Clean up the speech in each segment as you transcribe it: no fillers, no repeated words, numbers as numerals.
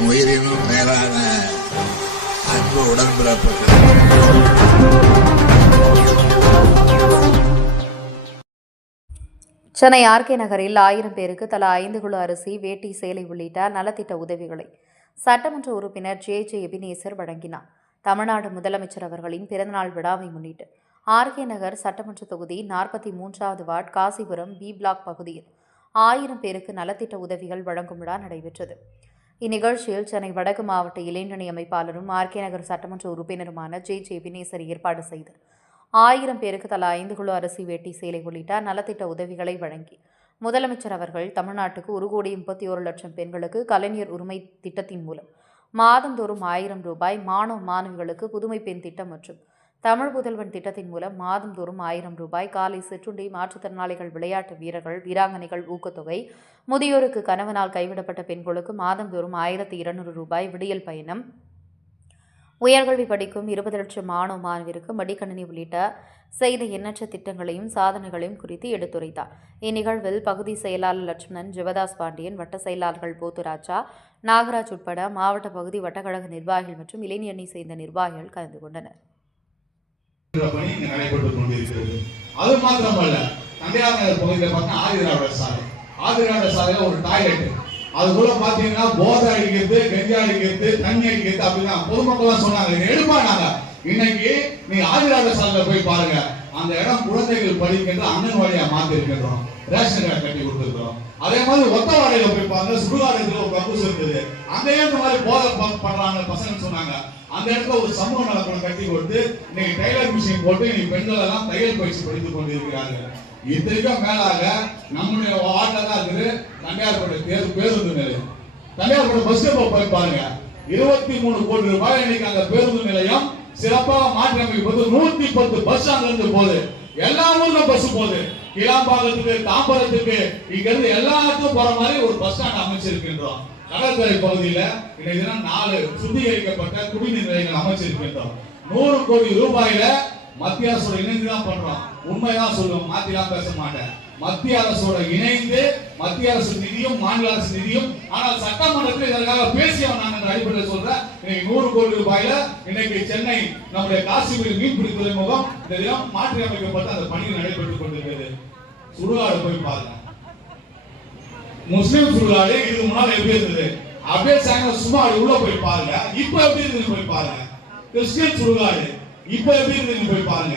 என் உயிரினும் மேலான அன்பு உடன்பிறப்புகள். சென்னை ஆர்கே நகரில் 1000 பேருக்கு தலா 5 கிலோ அரிசி, வேட்டி, சேலை உள்ளிட்ட நலத்திட்ட உதவிகளை சட்டமன்ற உறுப்பினர் ஜே எபினேசர் வழங்கினார். தமிழ்நாடு முதலமைச்சர் அவர்களின் பிறந்தநாள் விழாவை முன்னிட்டு ஆர்கே நகர் சட்டமன்ற தொகுதி 43வது வார்டு காசிபுரம் பி பிளாக் பகுதியில் 1000 பேருக்கு நலத்திட்ட உதவிகள் வழங்கும் விழா நடைபெற்றது. இந்நிகழ்ச்சியில் சென்னை வடக்கு மாவட்ட இளைஞரணி அமைப்பாளரும் ஆர்கே நகர் சட்டமன்ற உறுப்பினருமான ஜே எபினேசர் ஏற்பாடு செய்து 1000 பேருக்கு தலா 5 கிலோ அரிசி, வேட்டி, சேலை உள்ளிட்ட நலத்திட்ட உதவிகளை வழங்கி முதலமைச்சர் அவர்கள் தமிழ்நாட்டுக்கு 1,31,00,000 பெண்களுக்கு கலைஞர் உரிமை திட்டத்தின் மூலம் மாதந்தோறும் 1000 ரூபாய், மாணவ மாணவிகளுக்கு புதுமை பெண் திட்டம் மற்றும் தமிழ் புதல்வன் திட்டத்தின் மூலம் மாதந்தோறும் 1000 ரூபாய், காலை சிற்றுண்டி, மாற்றுத்திறனாளிகள், விளையாட்டு வீரர்கள், வீராங்கனைகள் ஊக்கத்தொகை, முதியோருக்கு கணவனால் கைவிடப்பட்ட பெண்களுக்கு மாதந்தோறும் 1200 ரூபாய், விடியல் பயணம், உயர்கல்வி படிக்கும் 20 லட்சம் மாணவ மாணவியருக்கு மடிக்கணினி உள்ளிட்ட செய்த எண்ணற்ற திட்டங்களையும் சாதனைகளையும் குறித்து எடுத்துரைத்தார். இந்நிகழ்வில் பகுதி செயலாளர் லட்சுமணன், ஜெவதாஸ் பாண்டியன், வட்ட செயலாளர்கள் போத்துராஜா, நாகராஜ் உட்பட மாவட்ட பகுதி வட்டக்கழக நிர்வாகிகள் மற்றும் இளைஞரணி சேர்ந்த நிர்வாகிகள் கலந்து கொண்டனர். அது மாத்திரமல்ல, தண்டையார் நகர் பகுதியில் பார்த்தா ஆதிராவிட சாலையில் ஒரு டாய்லெட், அதுக்குள்ள பாத்தீங்கன்னா போதை அடிக்கிறது, கஞ்சா அடிக்கிறது, தண்ணி அடிக்கிறது அப்படின்னா பொதுமக்கள் சொன்னாங்க. எடுப்பாங்க. இன்னைக்கு நீங்க ஆதிராவிட சாலையில போய் பாருங்க, அந்த இடம் குழந்தைகள் படிக்கின்ற அங்கன்வாடியா மாத்தி இருக்கின்றோம், ரேஷன் கார்டு கட்டி கொடுத்துருக்கோம். அதே மாதிரி ஒத்தவாடையில போய் பாருங்க, சுடுகாடுல ஒரு கக்கூஸ் இருக்குது, அங்கேயே இந்த மாதிரி போதை பண்றாங்க பசங்க சொன்னாங்க. அந்த இடத்துல ஒரு சமூக நலப்பணம் கட்டி கொடுத்து இன்னைக்கு டைலர் மிஷின் போட்டு இன்னைக்கு பெண்கள் எல்லாம் தையல் பயிற்சி படித்துக் கொண்டிருக்கிறார்கள். இத்தனைக்கும் மேலாக நம்முடைய வார்டில் தான் இருக்குது தண்டையார்பேட்டை பேருந்து நிலையம். தண்டையார்பேட்டை பஸ் ஸ்டாப் போய் பாருங்க, 23 கோடி ரூபாய் இன்னைக்கு அந்த பேருந்து நிலையம் சிறப்பாக மாற்றி அமைக்கப்பட்டு 110 பஸ் அங்க இருந்து போகுது. எல்லா ஊர்ல பஸ் போகுது, கிளாம்பாக்கத்துக்கு, தாம்பரத்துக்கு, இங்க இருந்து எல்லாத்துக்கும் போற மாதிரி ஒரு பஸ் ஸ்டாண்ட் அமைச்சிருக்கின்றோம். கடற்கரை பகுதியில இன்னைக்கு 4 சுத்திகரிக்கப்பட்ட குடிநீர் நிலையங்கள் அமைச்சிருக்கின்றோம். 100 கோடி ரூபாயில மத்திய அரசோட இணைந்து தான் பண்றோம். உண்மைதான் சொல்லுவோம், மாத்திலாம் பேச மாட்டேன். மத்திய அரசோட இணைந்து மத்திய அரசு நிதியும் மாநில அரசு நிதியும், ஆனால் சட்டமன்றத்தில் இதற்காக பேசியவன் நான் என்ற அடிப்படையில் சொல்றேன். இன்னைக்கு 100 கோடி ரூபாயில இன்னைக்கு சென்னை நம்முடைய காசிபுரம் மீன்பிடி துறைமுகம் இந்த தினம் மாற்றி அமைக்கப்பட்டு அந்த பணி நடைபெற்றுக் கொண்டிருக்கிறது. சுடுகாடு போய் பாருங்க, முஸ்லிம் சுடுகாடு இதுக்கு முன்னாடி எப்படி இருந்தது, அப்படியே சாயங்காலம் சும்மா உள்ள போய் பாருங்க, இப்ப எப்படி இருக்கு போய் பாருங்க. கிறிஸ்டியன் சுடுகாடு இப்ப எப்படி இருக்கு போய் பாருங்க.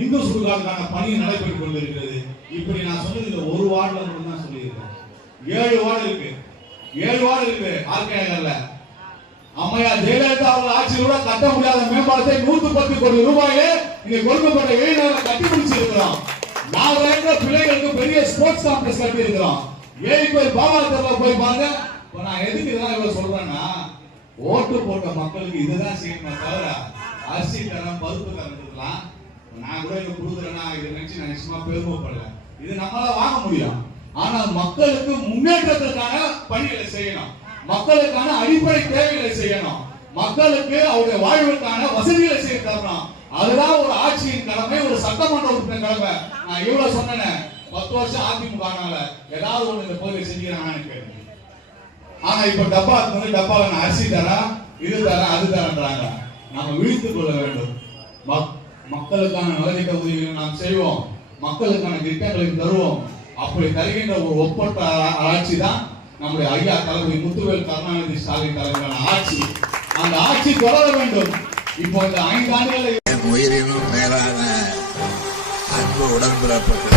இந்து சுடுகாடுக்கான பணி நடைபெற்றுக் கொண்டிருக்கிறது. இப்படி நான் சொன்னது இந்த ஒரு வார்டுல மட்டும் தான் சொல்லியிருக்கேன். 7 வார்டு இருக்கு, 7 வார்டு இருக்கு ஆர்கே நகர்ல. அம்மையார் ஜெயலலிதா அவர்கள் ஆட்சியில் கூட கட்ட முடியாத மேம்பாலத்தை 110 கோடி ரூபாயே இங்க கொடுக்கப்பட்ட இளைஞர்கள் கட்டி முடிச்சிருக்கிறோம். 4000 பிள்ளைகளுக்கு பெரிய ஸ்போர்ட்ஸ் காம்ப்ளெக்ஸ் கட்டி இருக்கிறோம். ஏழு பேர் பாபா தெருல போய் பாருங்க. நான் எதுக்கு இதெல்லாம் இவ்வளவு சொல்றேன்னா, ஓட்டு போட்ட மக்களுக்கு இதுதான் செய்யணுமே தவிர அரிசி தரம், பருப்பு தரம் இருக்கலாம். நான் கூட இதை கொடுக்குறேன்னா இதை நினைச்சு நான் நிச்சயமா பெருமைப்படல. இது நம்மளால வாங்க முடியும். ஆனால் மக்களுக்கு முன்னேற்றத்திற்கான பணிகளை செய்யணும், மக்களுக்கான அடிப்படை தேவைகளை செய்யணும், மக்களுக்கு அவருடைய வாழ்வுக்கான வசதிகளை செய்ய தரணும். அதுதான் ஒரு ஆட்சியின் கடமை, ஒரு சட்டமன்ற உறுப்பினர் கடமை. நான் இவ்வளவு சொன்னேன், 10 வருஷம் அதிமுக ஏதாவது ஒண்ணு இந்த பகுதியை செஞ்சுக்கிறாங்கன்னு கேட்டேன். ஆனா இப்ப டப்பால நான் அரிசி தரேன், இது தரேன், அது தரேன்றாங்க. நாம விழித்துக் கொள்ள வேண்டும். மக்களுக்கான நலத்திட்ட உதவிகளை நாம் செய்வோம், மக்களுக்கான திட்டங்களை தருவோம். அப்படி தருகின்ற ஒரு ஒப்பற்ற ஆட்சி தான் நம்முடைய ஐயா தளபதி முத்துவேல் கருணாநிதி ஸ்டாலின் தலைமையிலான ஆட்சி. அந்த ஆட்சி தொடர வேண்டும். இப்போ இந்த 5 ஆண்டுகளை உயிரினும் மேலான அன்பு உடன்பிறப்புகள்.